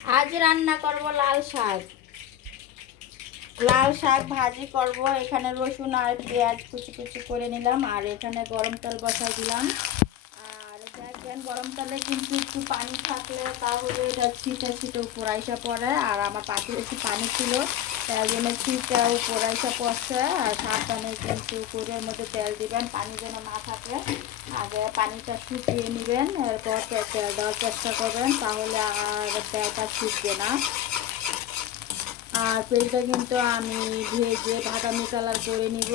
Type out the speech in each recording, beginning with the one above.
আজ রান্না করব লাল শাক। লাল শাক ভাজি করব। এখানে রসুন আর পেঁয়াজ কুচি কুচি করে নিলাম আর এখানে গরম তেল বসাই দিলাম। আর দেখবেন গরম তেলে কিন্তু একটু পানি থাকলে তাহলে এটা ছিটে ছিটে উপর পড়ে। আর আমার পাখি একটু পানি ছিল, তাই জন্য ছিটে উপর পড়ছে। আর সাবধানে কিন্তু কুড়ের মধ্যে তেল দিবেন, পানি যেন না থাকে। আগে পানিটা শুকিয়ে নেবেন, এরপর তেল দেওয়ার চেষ্টা করবেন, তাহলে আর তেলটা ছুটবে না। আর পেঁয়াজটা কিন্তু আমি ভেজে বাদামি কালার করে নিব।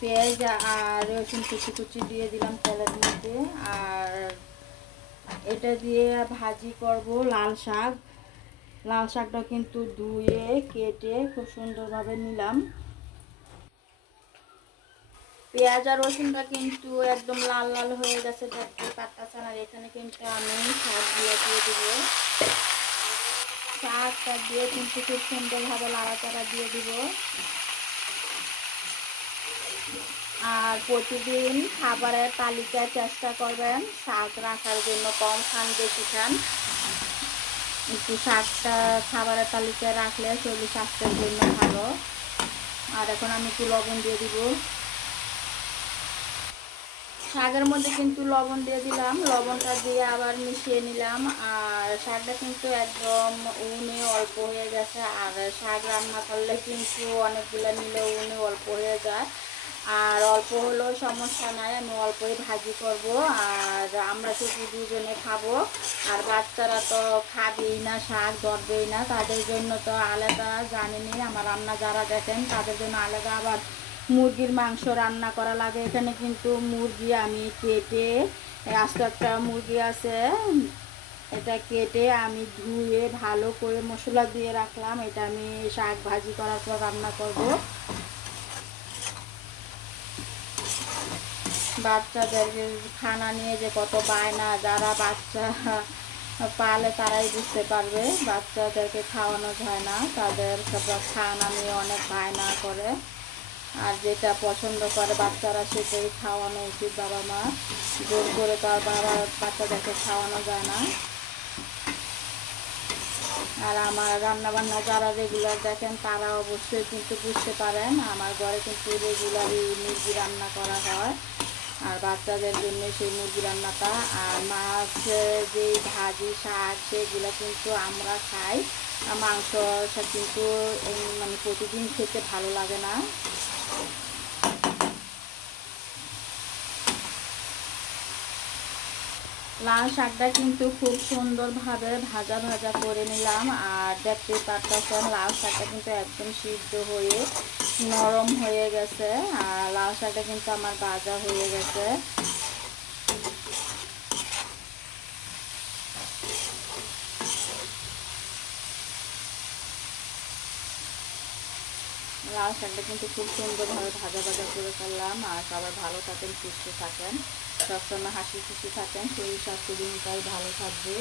পেঁয়াজ আর রসুন কুচি কুচি দিয়ে দিলাম তেলের মধ্যে। আর এটা দিয়ে ভাজি করব লাল শাক। লাল শাকটা কিন্তু ধুয়ে কেটে খুব সুন্দরভাবে নিলাম। পেঁয়াজ আর রসুনটা কিন্তু একদম লাল লাল হয়ে গেছে, দেখতে পারতেছেন? আর এখানে কিন্তু আমি শাক দিয়ে দিয়ে দেবো। শাকটা দিয়ে কিন্তু খুব সুন্দরভাবে লাড়াচাড়া দিয়ে দিব। আর প্রতিদিন খাবারের তালিকায় চেষ্টা করবেন শাক রাখার জন্য কম খান, বেশি খান। একটু শাকটা খাবারের তালিকায় রাখলে শরীর স্বাস্থ্যের জন্য ভালো। আর এখন আমি একটু লবণ দিয়ে দিব। শাকের মধ্যে কিন্তু লবণ দিয়ে দিলাম। লবণটা দিয়ে আবার মিশিয়ে নিলাম। আর শাকটা কিন্তু একদম উনে অল্প হয়ে গেছে। আর শাক রান্না করলে কিন্তু অনেকগুলো নিলে উনে অল্প হয়ে যায়। আর অল্প হলেও সমস্যা নাই, আমি অল্পই ভাজি করব। আর আমরা শুধু দুজনে খাব। আর বাচ্চারা তো খাবেই না, শাক ধরবেই না, তাদের জন্য তো আলাদা জানেনি আমার রান্না যারা দেখেন, তাদের জন্য আলাদা। আবার মুরগির মাংস রান্না করা লাগে। এখানে কিন্তু মুরগি আমি কেটে, আস্ত একটা মুরগি আছে, এটা কেটে আমি ধুয়ে ভালো করে মশলা দিয়ে রাখলাম। এটা আমি শাক ভাজি করার পর রান্না করব। বাচ্চাদের খানা নিয়ে যে কত বায়না, যারা বাচ্চা পালে তারাই বুঝতে পারবে, বাচ্চাদেরকে খাওয়ানো যায় না। তাদের খানা নিয়ে অনেক বায়না করে। আর যেটা পছন্দ করে বাচ্চারা সেটাই খাওয়ানো উচিত বাবা মা। জোর করে তো আর বাবা বাচ্চাদেরকে খাওয়ানো যায় না। আর আমার রান্না বান্না যারা রেগুলার দেখেন, তারা অবশ্যই কিন্তু বুঝতে পারেন। আমার ঘরে কিন্তু রেগুলারই মুরগি রান্না করা হয়। আর বাচ্চাদের জন্য সেই মুরগি রান্নাটা। আর মাছ যে ভাজি, শাক, সেগুলো কিন্তু আমরা খাই। মাংস কিন্তু মানে প্রতিদিন খেতে ভালো লাগে না। লাল শাকটা কিন্তু খুব সুন্দরভাবে ভাজা ভাজা করে নিলাম। আর দেখতে পারতেছেন, লাল শাকটা কিন্তু একদম সিদ্ধ হয়ে নরম হয়ে গেছে, আর লাল শাকটা কিন্তু আমার ভাজা হয়ে গেছে। লাল শাকটা কিন্তু খুব সুন্দরভাবে ভাজা ভাজা করে ফেললাম, আর সবাই ভালো থাকেন, সুস্থ থাকেন, সবসময় হাসি খুশি থাকেন শরীর স্বাস্থ্য দিনটাই ভালো থাকবে।